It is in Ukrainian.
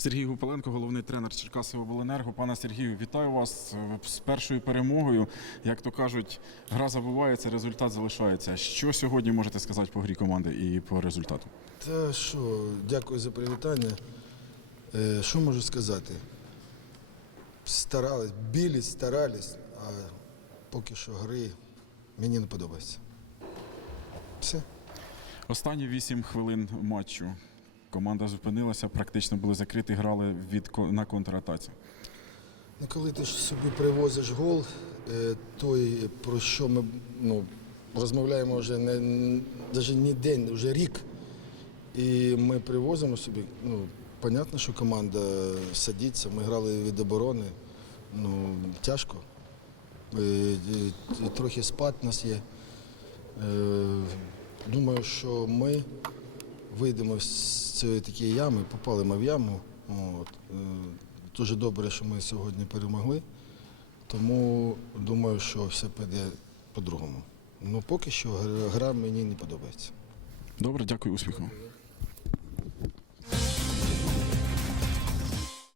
Сергій Гупаленко, головний тренер Черкасового Обленерго. Пане Сергію, вітаю вас е, з першою перемогою. Як то кажуть, гра забувається, результат залишається. Що сьогодні можете сказати по грі команди і по результату? Та що, дякую за привітання. Е, що можу сказати? Старались, білись, старались, а поки що гри мені не подобається. Все. Останні 8 хвилин матчу. Команда зупинилася, практично були закриті, грали від на контратаці. Ну, коли ти собі привозиш гол, е, той, про що ми ну, розмовляємо вже не, навіть не день, вже рік. І ми привозимо собі. Ну, понятно, що команда садиться. Ми грали від оборони. Ну, тяжко. Е, і Трохи спад у нас є. Е, Думаю, що ми вийдемо з цієї такої ями, попали ми в яму. От. Е, Дуже добре, що ми сьогодні перемогли. Тому думаю, що все піде по-другому. Ну, поки що гра мені не подобається. Добре, дякую, успіху.